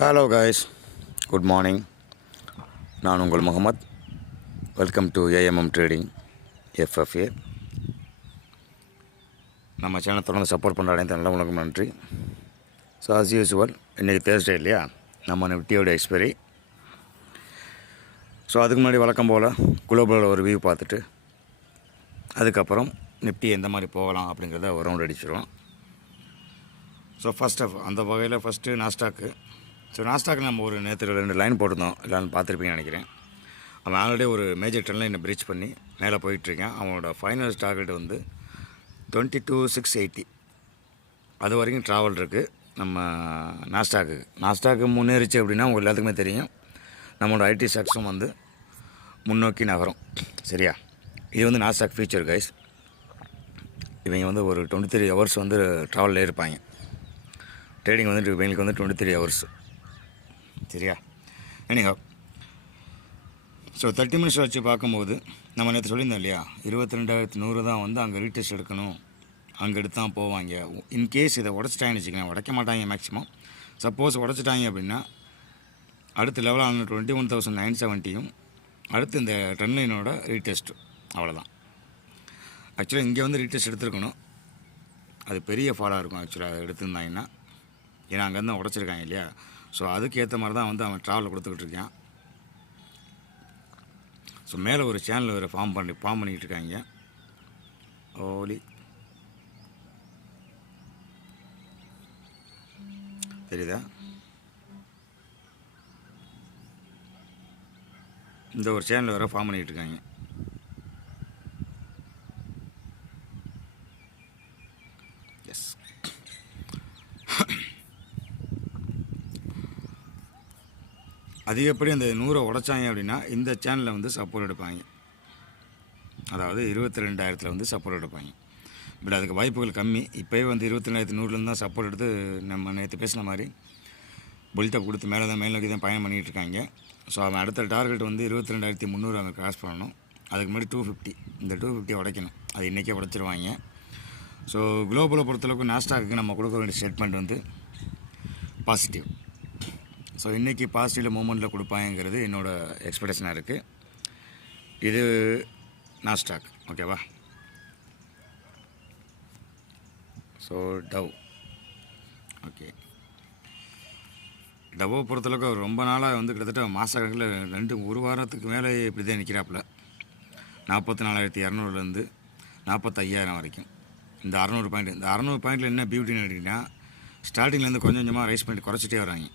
Hello guys good morning நான் உங்கள் Mohammed. Welcome to AMM trading FFA நம்ம channel தொடர்ந்து சப்போர்ட் பண்ணுற அனைத்து நல்ல உலகம் நன்றி. ஸோ ஆஸ் யூஸ்வல் இன்றைக்கி தேர்ஸ்டே இல்லையா? நம்ம நிஃப்டியோட எக்ஸ்பைரி ஸோ அதுக்கு முன்னாடி வழக்கம் போல் குளோபலோட ஒரு வியூ பார்த்துட்டு அதுக்கப்புறம் நிஃப்டி எந்த மாதிரி போகலாம் அப்படிங்கிறத ஒரு ரவுண்ட் அடிச்சிடும் ஸோ ஃபஸ்ட் ஆஃப் அந்த வகையில் ஃபஸ்ட்டு நாஸ்டாக்கு ஸோ நாஸ்டாக்கில் நம்ம ஒரு நேற்று ரெண்டு லைன் போட்டிருந்தோம். எல்லாரும் பார்த்துருப்பீங்கன்னு நினைக்கிறேன். அவன் ஆல்ரெடி ஒரு மேஜர் ட்ரெண்ட் லைனை பிரீச் பண்ணி மேலே போயிட்டுருக்கேன். அவனோட ஃபைனல் டார்கெட் வந்து டுவெண்ட்டி டூ சிக்ஸ் எயிட்டி அது வரைக்கும் ட்ராவல் இருக்குது நம்ம நாஸ்டாக்கு நாஸ்டாக்கு முன்னேறிச்சு அப்படின்னா உங்கள் எல்லாத்துக்குமே தெரியும். நம்மளோட ஐடி ஸ்டாக்ஸும் வந்து முன்னோக்கி நகரும். சரியா? இது வந்து நாஸ்டாக் ஃபியூச்சர் கைஸ் இவங்க வந்து ஒரு டுவெண்ட்டி த்ரீ ஹவர்ஸ் வந்து ட்ராவலில் இருப்பாங்க. ட்ரேடிங் வந்து இவங்களுக்கு வந்து டுவெண்ட்டி த்ரீ ஹவர்ஸ் சரியா எனிஹா ஸோ தேர்ட்டி மினிட்ஸ் வச்சு பார்க்கும்போது நம்ம நேற்று சொல்லியிருந்தோம் இல்லையா? இருபத்தி ரெண்டாயிரத்து நூறு தான் வந்து அங்கே ரீடெஸ்ட் எடுக்கணும். அங்கே எடுத்து தான் போவாங்க. இன்கேஸ் இதை உடச்சிட்டாங்கன்னு வச்சுக்கோங்க உடைக்க மாட்டாங்க மேக்ஸிமம் சப்போஸ் உடச்சிட்டாங்க அப்படின்னா அடுத்த லெவலான டுவெண்ட்டி ஒன் தௌசண்ட் நைன் செவன்ட்டியும் அடுத்து இந்த ட்ரெண்ட் லைனோட ரீடெஸ்ட் அவ்வளோதான் ஆக்சுவலாக இங்கே வந்து ரீடெஸ்ட் எடுத்துருக்கணும். அது பெரிய ஃபாலாக இருக்கும் ஆக்சுவலாக அதை எடுத்திருந்தாங்கன்னா. ஏன்னா அங்கேருந்து உடச்சிருக்காங்க இல்லையா? ஸோ அதுக்கேற்ற மாதிரி தான் வந்து அவன் ட்ராவலில் கொடுத்துக்கிட்டு இருக்கான் ஸோ மேலே ஒரு சேனல் ஒரு ஃபார்ம் பண்ணி ஃபார்ம் பண்ணிக்கிட்டு இருக்காங்க ஓலி தெரியுதா? இந்த ஒரு சேனல் வேறு ஃபார்ம் பண்ணிக்கிட்டு இருக்காங்க அதிகப்படி அந்த நூறை உடைச்சாங்க அப்படின்னா இந்த சேனலில் வந்து சப்போர்ட் எடுப்பாங்க. அதாவது இருபத்தி ரெண்டாயிரத்தில் வந்து சப்போர்ட் எடுப்பாங்க. பட் அதுக்கு வாய்ப்புகள் கம்மி. இப்போயே வந்து இருபத்தி ரெண்டாயிரத்தி நூறுலேருந்து தான் சப்போர்ட் எடுத்து நம்ம நேற்று பேசின மாதிரி புல்ட்டை கொடுத்து மேலே தான் மேல் நோக்கி தான் பயணம் பண்ணிகிட்டு இருக்காங்க. ஸோ அவன் அடுத்த டார்கெட் வந்து இருபத்தி ரெண்டாயிரத்தி முந்நூறு அவங்க கிராஸ் பண்ணணும். அதுக்கு முன்னாடி டூ ஃபிஃப்டி இந்த டூ ஃபிஃப்டி உடைக்கணும். அது இன்றைக்கே உடைச்சிருவாங்க. ஸோ குளோபலை பொறுத்தளவுக்கு நாஸ்டாக்கு நம்ம கொடுக்க வேண்டிய ஸ்டேட்மெண்ட் வந்து பாசிட்டிவ் ஸோ இன்றைக்கி பாசிட்டிவ் மூமெண்ட்டில் கொடுப்பாங்கிறது என்னோடய எக்ஸ்பெக்டேஷனாக இருக்குது இது நாஸ்டாக் ஓகேவா ஸோ டவ் ஓகே டவ்வை பொறுத்தளவுக்கு அவர் ரொம்ப நாளாக வந்து கிட்டத்தட்ட மாத கணக்கில் ரெண்டு ஒரு வாரத்துக்கு மேலே இப்படி தான் நிற்கிறாப்புல நாற்பத்தி நாலாயிரத்தி இரநூறுலேருந்து நாற்பத்தையாயிரம் வரைக்கும். இந்த அறநூறு பாயிண்ட் இந்த அறநூறு பாயிண்டில் என்ன பியூட்டின்னு கேட்டிங்கன்னா ஸ்டார்டிங்லேருந்து கொஞ்சம் கொஞ்சமாக ரைஸ் பண்ணி குறைச்சிட்டே வராங்க.